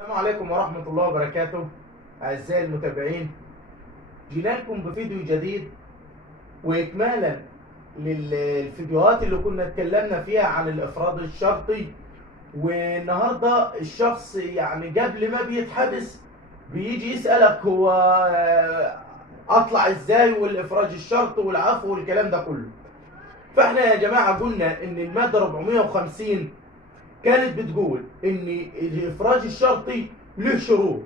السلام عليكم ورحمة الله وبركاته. أعزائي المتابعين، جينا لكم بفيديو جديد وإكمالا للفيديوهات اللي كنا اتكلمنا فيها عن الإفراد الشرطي. والنهاردة الشخص يعني قبل ما بيتحبس بيجي يسألك هو أطلع إزاي والإفراج الشرطي والعفو والكلام ده كله. فإحنا يا جماعة قلنا إن المادة 450 كانت بتقول ان الافراج الشرطي له شروط،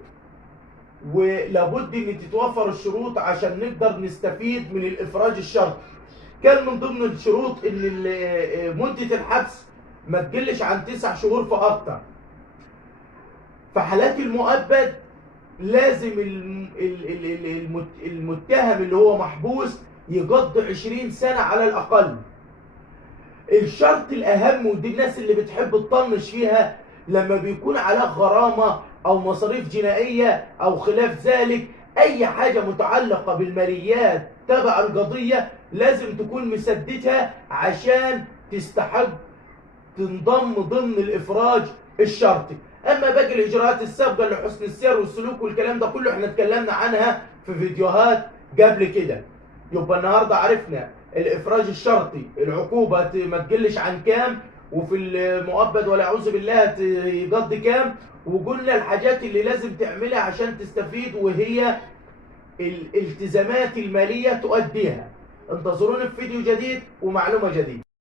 ولابد ان تتوفر الشروط عشان نقدر نستفيد من الافراج الشرطي. كان من ضمن الشروط ان مدة الحبس ما تقلش عن 9 شهور فاكتر. في حالات المؤبد لازم المتهم اللي هو محبوس يقضي 20 سنة على الاقل. الشرط الاهم، ودي الناس اللي بتحب تطنش فيها، لما بيكون عليك غرامه او مصاريف جنائيه او خلاف ذلك، اي حاجه متعلقه بالماليات تبع القضيه لازم تكون مسددها عشان تستحق تنضم ضمن الافراج الشرطي. اما باقي الاجراءات السابقه لحسن السير والسلوك والكلام ده كله احنا اتكلمنا عنها في فيديوهات قبل كده. يبقى النهارده عرفنا الافراج الشرطي العقوبه ما تقلش عن كام، وفي المؤبد ولا اعوذ بالله يقضي كام، وقلنا الحاجات اللي لازم تعملها عشان تستفيد وهي الالتزامات الماليه تؤديها. انتظرونا في فيديو جديد ومعلومه جديده.